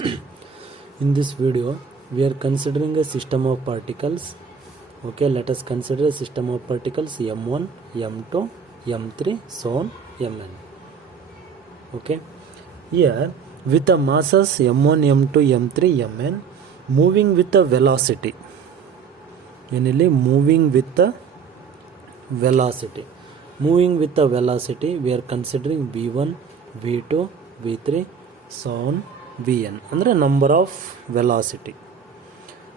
In this video we are considering a system of particles. Okay, let us consider a system of particles m1, m2, m3, so on mn. Okay, here with the masses m1, m2, m3, mn moving with the velocity. Moving with the velocity. Moving with the velocity, we are considering v1, v2, v3, so on vn ಅಂದರೆ number of velocity.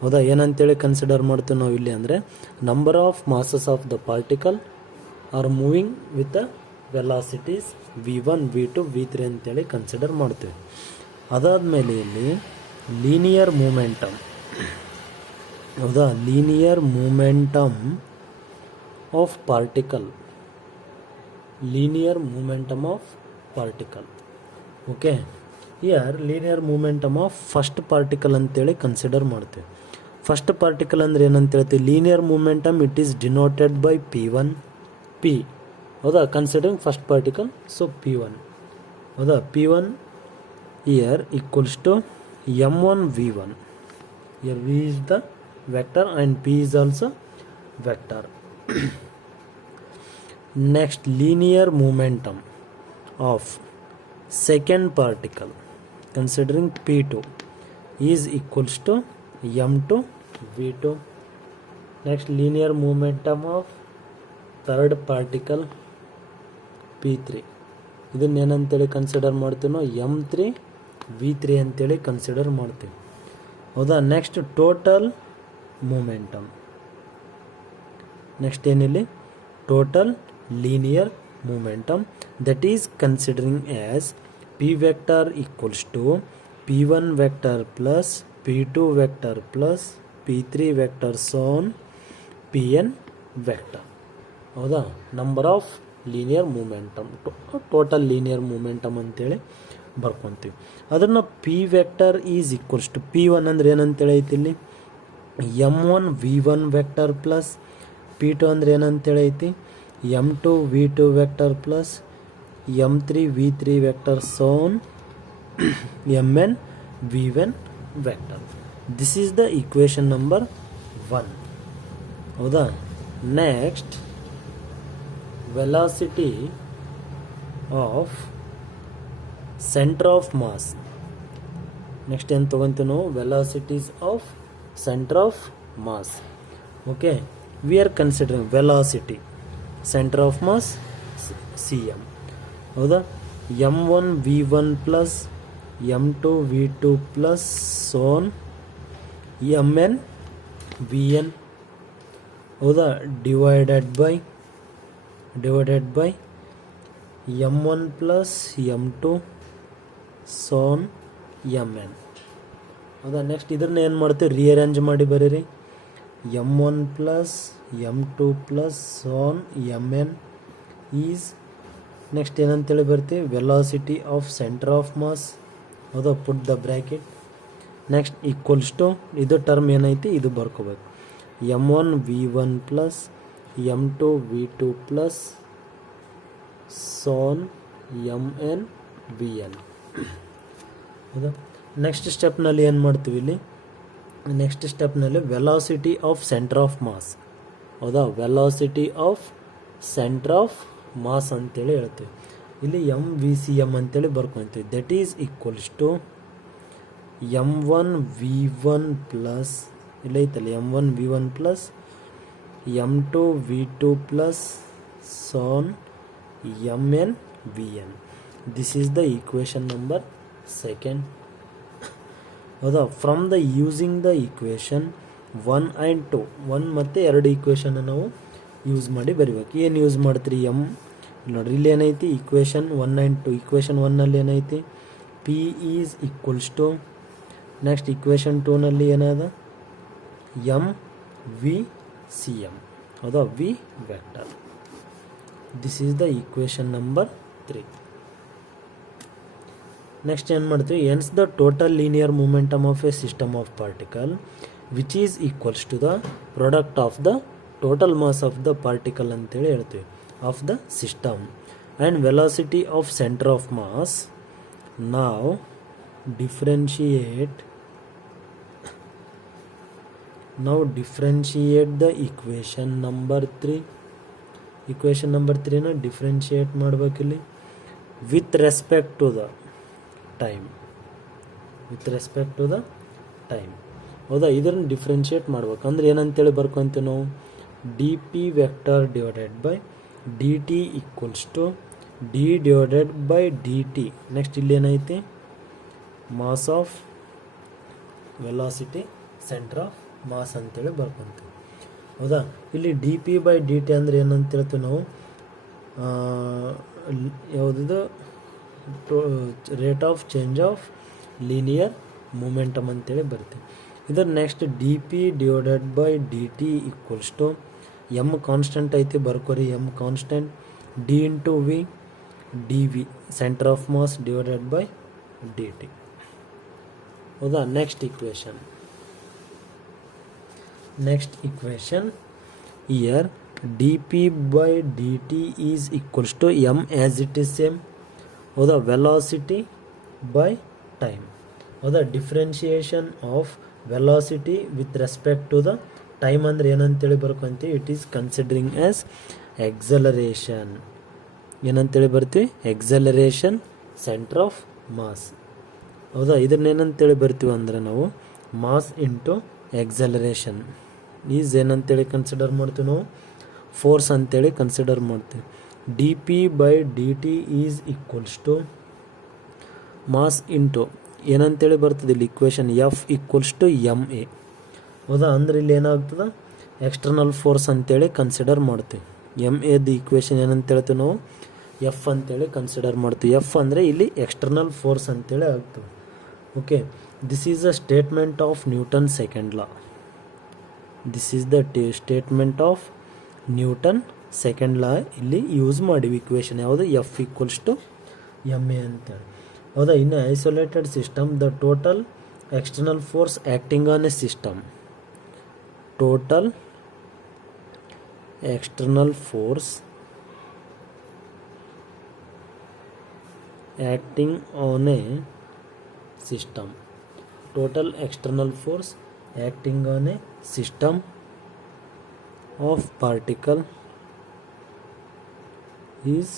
ಹೌದಾ, ಏನಂತೇಳಿ consider ಮಾಡ್ತೀವಿ ನಾವು ಇಲ್ಲಿ ಅಂದರೆ number of masses of the particle are moving with the velocities v1, v2, v3 ಅಂತೇಳಿ consider ಮಾಡ್ತೀವಿ. ಅದಾದಮೇಲೆ ಇಲ್ಲಿ ಲೀನಿಯರ್ ಮೂಮೆಂಟಮ್. ಹೌದಾ, linear momentum of particle. linear momentum of particle. Okay, here linear momentum of first particle ಅಂತೇಳಿ consider ಮಾಡ್ತೀವಿ. First particle ಅಂದ್ರೆ ಏನಂತ ಹೇಳ್ತೀವಿ, linear momentum it is denoted by p1 p. ಹೌದಾ, considering first particle, so p1. ಹೌದಾ, p1 here equals to m1 v1. here v is the vector and p is also vector. Next, linear momentum of second particle considering p2 is equals to m2 v2. Next, linear momentum of third particle p3 ಇದನ್ನ ಏನಂತೇಳಿ consider ಮಾಡ್ತೀವಿ ನಾವು m3 v3 ಅಂತೇಳಿ consider ಮಾಡ್ತೀವಿ. ಹೌದಾ, next total momentum. Next ಏನಿಲ್ಲಿ total linear momentum, that is considering as p vector equals to p1 vector plus p2 vector plus p3 vector so on pn vector. ಹೌದಾ, number of linear momentum, total linear momentum ಅಂತೇಳಿ ಬರ್ಕೊತೀವಿ. ಅದನ್ನು P vector is equals to p1 ಅಂದ್ರೆ ಏನಂತೇಳಿ ಐತಿ ಇಲ್ಲಿ m1 v1 vector plus p2 ಅಂದ್ರೆ ಏನಂತೇಳಿ ಐತಿ m2 v2 vector plus m3 v3 vector so on mn v1 vector. This is the equation number 1. ಹೌದಾ, next velocity of centre of mass. Next ಏನು ತಗೊಂತೀವಿ ನಾವು, velocities of centre of mass. Okay, we are considering velocity centre of mass cm. ಹೌದಾ, m1 v1 plus m2 v2 plus so on mn vn. ಹೌದಾ, divided by m1 plus m2 so on mn. ಹೌದಾ, next ಇದನ್ನ ಏನು ಮಾಡ್ತೀವಿ, rearrange ಮಾಡಿ ಬರೀರಿ. m1 plus m2 plus so on mn is next ಏನಂತೇಳಿ ಬರ್ತೀವಿ, velocity of centre of mass. ಹೌದಾ, ಪುಟ್ the bracket. Next equals to ಇದು ಟರ್ಮ್ ಏನೈತಿ ಇದು ಬರ್ಕೋಬೇಕು, m1 v1 plus m2 v2 plus so on mn vn. ಹೌದಾ, ನೆಕ್ಸ್ಟ್ ಸ್ಟೆಪ್ನಲ್ಲಿ ಏನು ಮಾಡ್ತೀವಿ ಇಲ್ಲಿ, ನೆಕ್ಸ್ಟ್ ಸ್ಟೆಪ್ನಲ್ಲಿ velocity of centre of mass. ಹೌದಾ, velocity of centre of mass ಅಂತೇಳಿ ಹೇಳ್ತೀವಿ. ಇಲ್ಲಿ ಎಮ್ ವಿ ಸಿ ಎಮ್ ಅಂತೇಳಿ ಬರ್ಕೊತೀವಿ. That is equals to m1 v1 plus ಇಲ್ಲ ಐತಲ್ಲ m1 v1 plus m2 v2 plus so on mn vn. This is the equation number 2. ಹೌದಾ, from the using the equation 1 and 2, 1 ಮತ್ತು 2 equation ನಾವು use ಮಾಡಿ ಬರಿಬೇಕು. ಏನು ಯೂಸ್ ಮಾಡ್ತೀರಿ, ನೋಡ್ರಿ ಇಲ್ಲಿ ಏನೈತಿ ಈಕ್ವೇಶನ್ 1 ಆ್ಯಂಡ್ 2. ಈಕ್ವೇಶನ್ 1ನಲ್ಲಿ ಏನೈತಿ, P is equals to, next equation 2ನಲ್ಲಿ ಏನದ ಎಮ್ ವಿ ಸಿ ಎಮ್. ಹೌದಾ, V vector. This is the equation number 3. Next ಏನು ಮಾಡ್ತೀವಿ, hence the total linear momentum of a system of particle which is equals to the product of the total mass of the particle ಅಂತೇಳಿ ಹೇಳ್ತೀವಿ of the system and velocity of centre of mass. ನಾವು differentiate the equation number 3. equation number 3 ನ differentiate ಮಾಡಬೇಕಿಲ್ಲಿ with respect to the time. ಹೌದಾ, ಇದನ್ನು differentiate ಮಾಡ್ಬೇಕು ಅಂದ್ರೆ ಏನಂತೇಳಿ ಬರ್ಕೊಂತೀವಿ ನಾವು, D P vector divided by D T equals to D divided by D T. Next ಇಲ್ಲಿ ಏನೈತಿ, mass of velocity centre of mass ಅಂತೇಳಿ ಬರ್ಕೊಂತೀವಿ. ಹೌದಾ, ಇಲ್ಲಿ D P by D T ಅಂದರೆ ಏನಂತ ಹೇಳ್ತೀವಿ ನಾವು, ಯಾವುದಿದು rate of change of linear momentum ಅಂತೇಳಿ ಬರ್ತೀವಿ. ಇದರ next D P divided by D T equals to M constant ಐತಿ ಬರ್ಕೋರಿ, M constant D into V D V centre of mass divided by D T. ಹೌದಾ, next equation here dp by dt is equals to m as it is same. ಹೌದಾ, velocity by time. ಹೌದಾ, differentiation of velocity with respect to the time ಅಂದರೆ ಏನಂತೇಳಿ ಬರ್ಕೊಂತೀವಿ, it is considering as acceleration. ಏನಂತೇಳಿ ಬರ್ತೀವಿ, acceleration centre of mass. ಹೌದಾ, ಇದನ್ನ ಏನಂತೇಳಿ ಬರ್ತೀವಿ ಅಂದರೆ ನಾವು ಮಾಸ್ ಇಂಟು ಎಕ್ಸಲರೇಷನ್ ಈಸ್ ಏನಂತೇಳಿ ಕನ್ಸಿಡರ್ ಮಾಡ್ತೀವಿ ನಾವು, ಫೋರ್ಸ್ ಅಂತೇಳಿ ಕನ್ಸಿಡರ್ ಮಾಡ್ತೀವಿ. D P by D T is equals to mass into ಏನಂತೇಳಿ ಬರ್ತದೆ ಇಲ್ಲಿ equation F equals to M A. ಹೌದಾ, ಅಂದ್ರೆ ಇಲ್ಲಿ ಏನಾಗ್ತದೆ, ಎಕ್ಸ್ಟರ್ನಲ್ ಫೋರ್ಸ್ ಅಂತೇಳಿ ಕನ್ಸಿಡರ್ ಮಾಡ್ತೀವಿ. ಎಮ್ ಎದು ಇಕ್ವೇಶನ್ ಏನಂತ ಹೇಳ್ತೀವಿ ನಾವು, ಎಫ್ ಅಂತೇಳಿ ಕನ್ಸಿಡರ್ ಮಾಡ್ತೀವಿ. ಎಫ್ ಅಂದರೆ ಇಲ್ಲಿ ಎಕ್ಸ್ಟರ್ನಲ್ ಫೋರ್ಸ್ ಅಂತೇಳಿ ಆಗ್ತದೆ. Okay, this is a statement of Newton second law. This is the statement of Newton second law ಇಲ್ಲಿ ಯೂಸ್ ಮಾಡಿವಿ ಇಕ್ವೇಶನ್ ಯಾವುದು, F equals to M A ಅಂತೇಳಿ. ಹೌದಾ, ಇನ್ನು isolated system the total external force acting on a system, total external force acting on a system, total external force acting on a system of particle is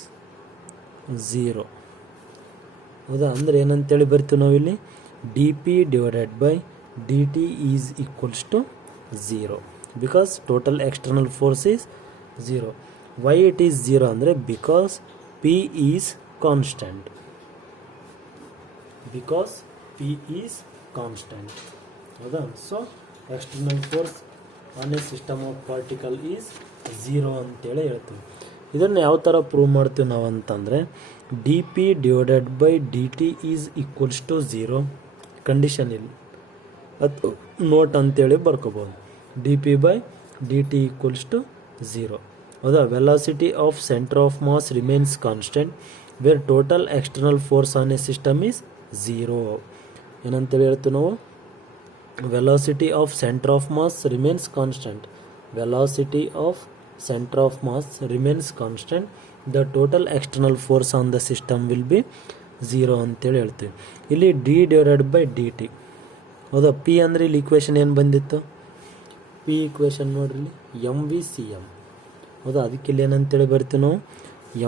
0. ಹೌದಾ, ಅಂದರೆ ಏನಂತೇಳಿ ಬರ್ತೀವಿ ನಾವಿಲ್ಲಿ, D P divided by D T is equals to 0 because total external force is 0. Why it is 0 ಅಂದರೆ because P is constant. ಹೌದಾ, so external force on a system of particle is 0 ಅಂತೇಳಿ ಹೇಳ್ತೀವಿ. ಇದನ್ನು ಯಾವ ಥರ ಪ್ರೂವ್ ಮಾಡ್ತೀವಿ ನಾವು ಅಂತಂದರೆ, D P divided by D T is equals to 0 condition ಇಲ್ಲಿ ಅದು ನೋಟ್ ಅಂತೇಳಿ ಬರ್ಕೋಬೋದು. D P by D T equals to 0. ಹೌದಾ, velocity of centre of mass remains constant where total external force on a system is 0. ಏನಂತೇಳಿ ಹೇಳ್ತೀವಿ ನಾವು, velocity of center of mass remains constant. Velocity of center of mass remains constant. The total external force on the system will be 0 ಅಂತೇಳಿ ಹೇಳ್ತೀವಿ. ಇಲ್ಲಿ D divided by D T. ಹೌದಾ, P ಅಂದರೆ ಇಲ್ಲಿ equation ಏನು ಬಂದಿತ್ತು, ಪಿ ಇಕ್ವೇಶನ್ ನೋಡ್ರಿ ಇಲ್ಲಿ ಎಮ್ ವಿ ಸಿ ಎಮ್. ಹೌದಾ, ಅದಕ್ಕೆ ಇಲ್ಲಿ ಏನಂತೇಳಿ ಬರ್ತೀವಿ ನಾವು,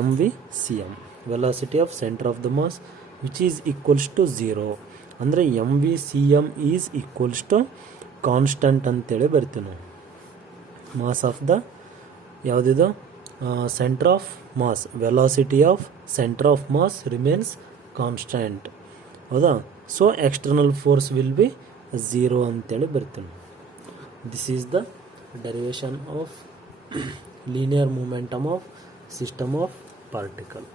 M V C M velocity of centre of the mass which is equals to 0. ಅಂದರೆ M V C M is equals to constant ಅಂತೇಳಿ ಬರ್ತೀವಿ ನಾವು. ಮಾಸ್ ಆಫ್ ದ ಯಾವುದಿದು centre of mass, velocity of centre of mass remains constant. ಹೌದಾ, so external force will be 0 ಅಂತೇಳಿ ಬರ್ತೀವಿ. This is the derivation of linear momentum of system of particle.